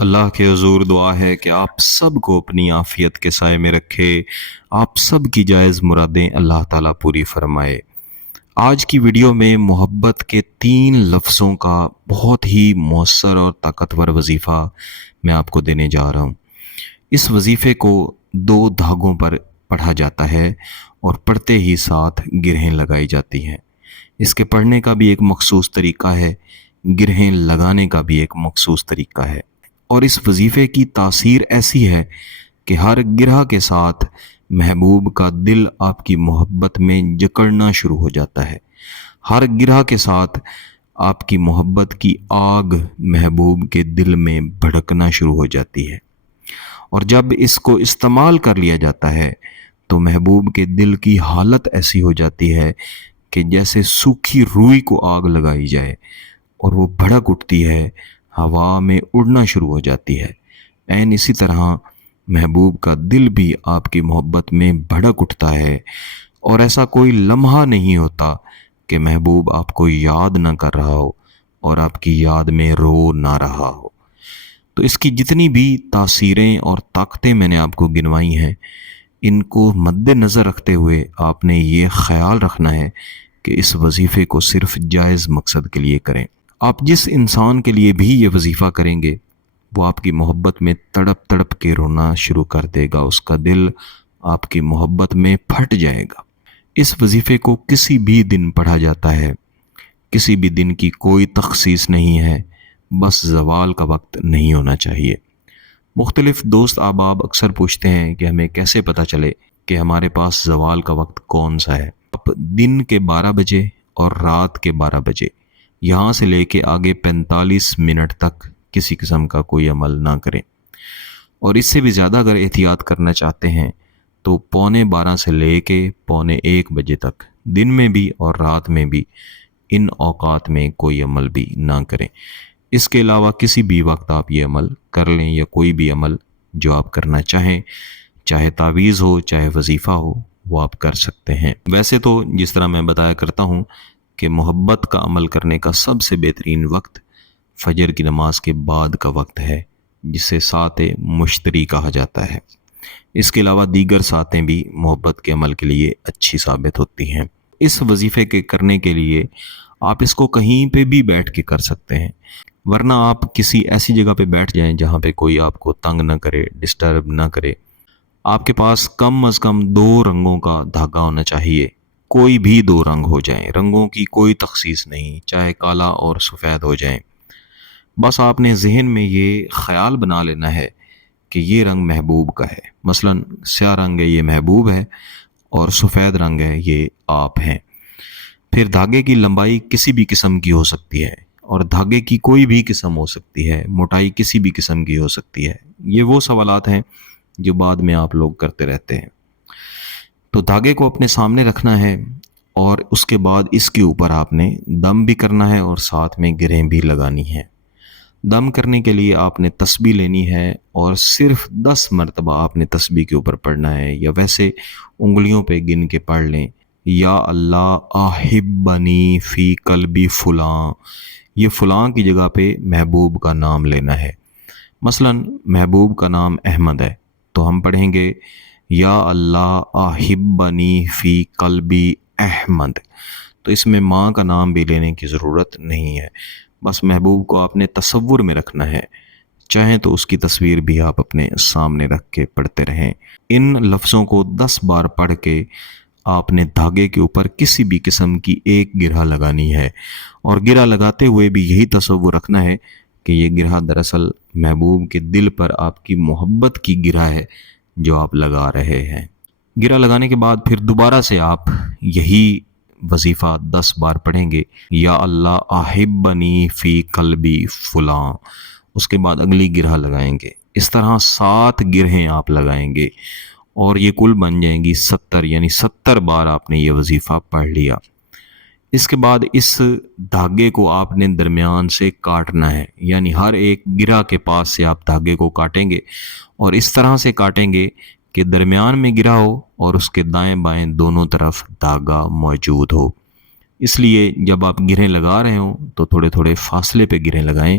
اللہ کے حضور دعا ہے کہ آپ سب کو اپنی عافیت کے سائے میں رکھے، آپ سب کی جائز مرادیں اللہ تعالیٰ پوری فرمائے۔ آج کی ویڈیو میں محبت کے 3 لفظوں کا بہت ہی مؤثر اور طاقتور وظیفہ میں آپ کو دینے جا رہا ہوں۔ اس وظیفے کو 2 دھاگوں پر پڑھا جاتا ہے اور پڑھتے ہی ساتھ گرہیں لگائی جاتی ہیں۔ اس کے پڑھنے کا بھی ایک مخصوص طریقہ ہے، گرہیں لگانے کا بھی ایک مخصوص طریقہ ہے، اور اس وظیفے کی تاثیر ایسی ہے کہ ہر گرہ کے ساتھ محبوب کا دل آپ کی محبت میں جکڑنا شروع ہو جاتا ہے۔ ہر گرہ کے ساتھ آپ کی محبت کی آگ محبوب کے دل میں بھڑکنا شروع ہو جاتی ہے، اور جب اس کو استعمال کر لیا جاتا ہے تو محبوب کے دل کی حالت ایسی ہو جاتی ہے کہ جیسے سوکھی روئی کو آگ لگائی جائے اور وہ بھڑک اٹھتی ہے، ہوا میں اڑنا شروع ہو جاتی ہے۔ عین اسی طرح محبوب کا دل بھی آپ کی محبت میں بھڑک اٹھتا ہے، اور ایسا کوئی لمحہ نہیں ہوتا کہ محبوب آپ کو یاد نہ کر رہا ہو اور آپ کی یاد میں رو نہ رہا ہو۔ تو اس کی جتنی بھی تاثیریں اور طاقتیں میں نے آپ کو گنوائی ہیں، ان کو مد نظر رکھتے ہوئے آپ نے یہ خیال رکھنا ہے کہ اس وظیفے کو صرف جائز مقصد کے لیے کریں۔ آپ جس انسان کے لیے بھی یہ وظیفہ کریں گے، وہ آپ کی محبت میں تڑپ تڑپ کے رونا شروع کر دے گا، اس کا دل آپ کی محبت میں پھٹ جائے گا۔ اس وظیفے کو کسی بھی دن پڑھا جاتا ہے، کسی بھی دن کی کوئی تخصیص نہیں ہے، بس زوال کا وقت نہیں ہونا چاہیے۔ مختلف دوست احباب اکثر پوچھتے ہیں کہ ہمیں کیسے پتہ چلے کہ ہمارے پاس زوال کا وقت کون سا ہے۔ آپ دن کے 12 بجے اور رات کے 12 بجے، یہاں سے لے کے آگے 45 منٹ تک کسی قسم کا کوئی عمل نہ کریں، اور اس سے بھی زیادہ اگر احتیاط کرنا چاہتے ہیں تو 12:15 سے لے کے 1:45 بجے تک، دن میں بھی اور رات میں بھی، ان اوقات میں کوئی عمل بھی نہ کریں۔ اس کے علاوہ کسی بھی وقت آپ یہ عمل کر لیں، یا کوئی بھی عمل جو آپ کرنا چاہیں، چاہے تعویذ ہو چاہے وظیفہ ہو، وہ آپ کر سکتے ہیں۔ ویسے تو جس طرح میں بتایا کرتا ہوں کہ محبت کا عمل کرنے کا سب سے بہترین وقت فجر کی نماز کے بعد کا وقت ہے، جسے ساعت مشتری کہا جاتا ہے۔ اس کے علاوہ دیگر ساعتیں بھی محبت کے عمل کے لیے اچھی ثابت ہوتی ہیں۔ اس وظیفے کے کرنے کے لیے آپ اس کو کہیں پہ بھی بیٹھ کے کر سکتے ہیں، ورنہ آپ کسی ایسی جگہ پہ بیٹھ جائیں جہاں پہ کوئی آپ کو تنگ نہ کرے، ڈسٹرب نہ کرے۔ آپ کے پاس کم از کم 2 رنگوں کا دھاگا ہونا چاہیے، کوئی بھی 2 رنگ ہو جائیں، رنگوں کی کوئی تخصیص نہیں، چاہے کالا اور سفید ہو جائیں۔ بس آپ نے ذہن میں یہ خیال بنا لینا ہے کہ یہ رنگ محبوب کا ہے، مثلا سیاہ رنگ ہے یہ محبوب ہے، اور سفید رنگ ہے یہ آپ ہیں۔ پھر دھاگے کی لمبائی کسی بھی قسم کی ہو سکتی ہے، اور دھاگے کی کوئی بھی قسم ہو سکتی ہے، موٹائی کسی بھی قسم کی ہو سکتی ہے۔ یہ وہ سوالات ہیں جو بعد میں آپ لوگ کرتے رہتے ہیں۔ تو دھاگے کو اپنے سامنے رکھنا ہے، اور اس کے بعد اس کے اوپر آپ نے دم بھی کرنا ہے اور ساتھ میں گرہیں بھی لگانی ہیں۔ دم کرنے کے لیے آپ نے تسبیح لینی ہے، اور صرف 10 مرتبہ آپ نے تسبیح کے اوپر پڑھنا ہے، یا ویسے انگلیوں پہ گن کے پڑھ لیں۔ یا اللہ احبنی فی قلبی فلاں، یہ فلاں کی جگہ پہ محبوب کا نام لینا ہے۔ مثلا محبوب کا نام احمد ہے، تو ہم پڑھیں گے یا اللہ احبنی فی قلبی احمد۔ تو اس میں ماں کا نام بھی لینے کی ضرورت نہیں ہے، بس محبوب کو آپ نے تصور میں رکھنا ہے، چاہیں تو اس کی تصویر بھی آپ اپنے سامنے رکھ کے پڑھتے رہیں۔ ان لفظوں کو 10 بار پڑھ کے آپ نے دھاگے کے اوپر کسی بھی قسم کی ایک گرہ لگانی ہے، اور گرہ لگاتے ہوئے بھی یہی تصور رکھنا ہے کہ یہ گرہ دراصل محبوب کے دل پر آپ کی محبت کی گرہ ہے جو آپ لگا رہے ہیں۔ گرہ لگانے کے بعد پھر دوبارہ سے آپ یہی وظیفہ 10 بار پڑھیں گے، یا اللہ احبنی فی قلبی فلاں، اس کے بعد اگلی گرہ لگائیں گے۔ اس طرح 7 گرہیں آپ لگائیں گے، اور یہ کل بن جائیں گی 70، یعنی 70 بار آپ نے یہ وظیفہ پڑھ لیا۔ اس کے بعد اس دھاگے کو آپ نے درمیان سے کاٹنا ہے، یعنی ہر ایک گرہ کے پاس سے آپ دھاگے کو کاٹیں گے، اور اس طرح سے کاٹیں گے کہ درمیان میں گرہ ہو اور اس کے دائیں بائیں دونوں طرف دھاگا موجود ہو۔ اس لیے جب آپ گرہیں لگا رہے ہوں تو تھوڑے تھوڑے فاصلے پہ گرہیں لگائیں،